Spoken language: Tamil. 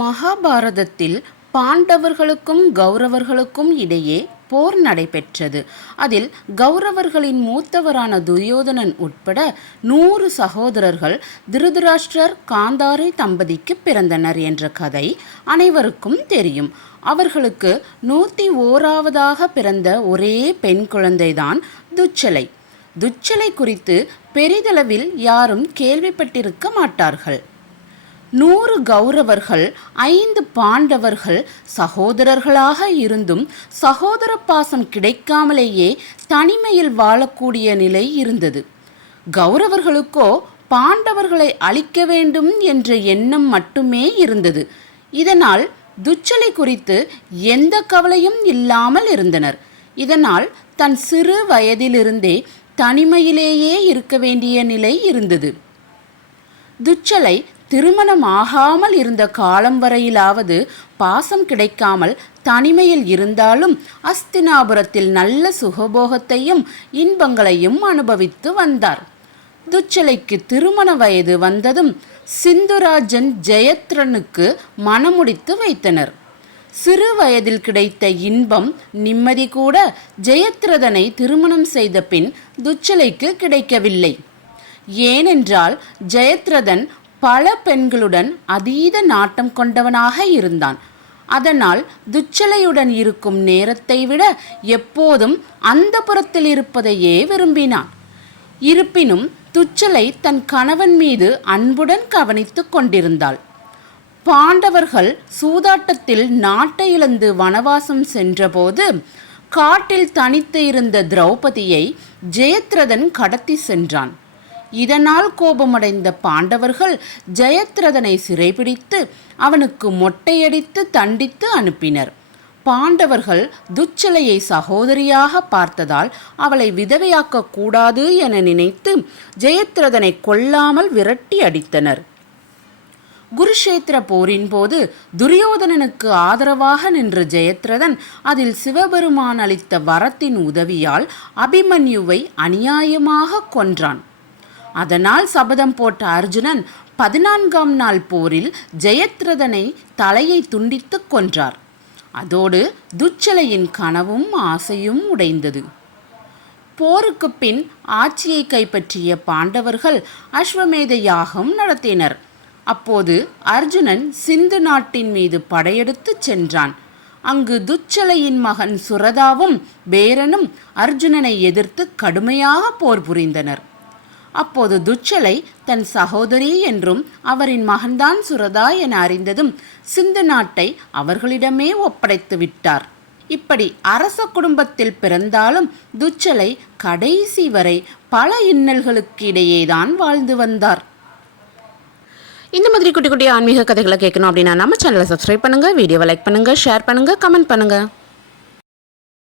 மகாபாரதத்தில் பாண்டவர்களுக்கும் கௌரவர்களுக்கும் இடையே போர் நடைபெற்றது. அதில் கௌரவர்களின் மூத்தவரான துரியோதனன் உட்பட நூறு சகோதரர்கள் திருதராஷ்டிரர் காந்தாரி தம்பதிக்கு பிறந்தனர் என்ற கதை அனைவருக்கும் தெரியும். அவர்களுக்கு நூற்றி ஓராவதாக பிறந்த ஒரே பெண் குழந்தைதான் துச்சலை. துச்சலை குறித்து பெரிதளவில் யாரும் கேள்விப்பட்டிருக்க மாட்டார்கள். நூறு கௌரவர்கள் ஐந்து பாண்டவர்கள் சகோதரர்களாக இருந்தும் சகோதர பாசம் கிடைக்காமலேயே தனிமையில் வாழக்கூடிய நிலை இருந்தது. கௌரவர்களுக்கோ பாண்டவர்களை அழிக்க வேண்டும் என்ற எண்ணம் மட்டுமே இருந்தது. இதனால் துச்சலை குறித்து எந்த கவலையும் இல்லாமல் இருந்தனர். இதனால் தன் சிறு வயதிலிருந்தே தனிமையிலேயே இருக்க வேண்டிய நிலை இருந்தது. துச்சலை திருமணம் ஆகாமல் இருந்த காலம் வரையிலாவது பாசம் கிடைக்காமல் தனிமையில் இருந்தாலும் அஸ்தினாபுரத்தில் நல்ல சுகபோகத்தையும் இன்பங்களையும் அனுபவித்து வந்தார். துச்சலைக்கு திருமண வயது வந்ததும் சிந்துராஜன் ஜெயத்ரனுக்கு மணமுடித்து வைத்தனர். சிறு வயதில் கிடைத்த இன்பம் நிம்மதி கூட ஜெயத்ரதனை திருமணம் செய்த பின் துச்சலைக்கு கிடைக்கவில்லை. ஏனென்றால் ஜெயத்ரதன் பல பெண்களுடன் அதீத நாட்டம் கொண்டவனாக இருந்தான். அதனால் துச்சலையுடன் இருக்கும் நேரத்தை விட எப்போதும் அந்த புறத்தில் இருப்பதையே விரும்பினான். இருப்பினும் துச்சலை தன் கணவன் மீது அன்புடன் கவனித்துக் கொண்டிருந்தாள். பாண்டவர்கள் சூதாட்டத்தில் நாட்டை இழந்து வனவாசம் சென்றபோது காட்டில் தனித்து இருந்த திரௌபதியை ஜெயத்ரதன் கடத்தி சென்றான். இதனால் கோபமடைந்த பாண்டவர்கள் ஜெயத்ரதனை சிறைபிடித்து அவனுக்கு மொட்டையடித்து தண்டித்து அனுப்பினர். பாண்டவர்கள் துச்சலையை சகோதரியாக பார்த்ததால் அவளை விதவையாக்க கூடாது என நினைத்து ஜெயத்ரதனை கொல்லாமல் விரட்டி அடித்தனர். குருஷேத்திர போரின் போது துரியோதனனுக்கு ஆதரவாக நின்ற ஜெயத்ரதன் அதில் சிவபெருமான் அளித்த வரத்தின் உதவியால் அபிமன்யுவை அநியாயமாக கொன்றான். அதனால் சபதம் போட்ட அர்ஜுனன் பதினான்காம் நாள் போரில் ஜெயத்ரதனை தலையை துண்டித்து கொன்றார். அதோடு துச்சலையின் கனவும் ஆசையும் உடைந்தது. போருக்கு பின் ஆட்சியை கைப்பற்றிய பாண்டவர்கள் அஸ்வமேத யாகம் நடத்தினர். அப்போது அர்ஜுனன் சிந்து நாட்டின் மீது படையெடுத்து சென்றான். அங்கு துச்சலையின் மகன் சுரதாவும் பேரனும் அர்ஜுனனை எதிர்த்து கடுமையாக போர் புரிந்தனர். அப்போது துச்சலை தன் சகோதரி என்றும் அவரின் மகன்தான் சுரதா என அறிந்ததும் சிந்து நாட்டை அவர்களிடமே ஒப்படைத்து விட்டார். இப்படி அரச குடும்பத்தில் பிறந்தாலும் துச்சலை கடைசி வரை பல இன்னல்களுக்கு இடையேதான் வாழ்ந்து வந்தார். இந்த மாதிரி குட்டி குட்டி ஆன்மீக கதைகளை கேட்கணும் அப்படின்னா நம்ம சேனலை சப்ஸ்கிரைப் பண்ணுங்கள் வீடியோவை லைக் பண்ணுங்கள் ஷேர் பண்ணுங்கள் கமெண்ட் பண்ணுங்கள்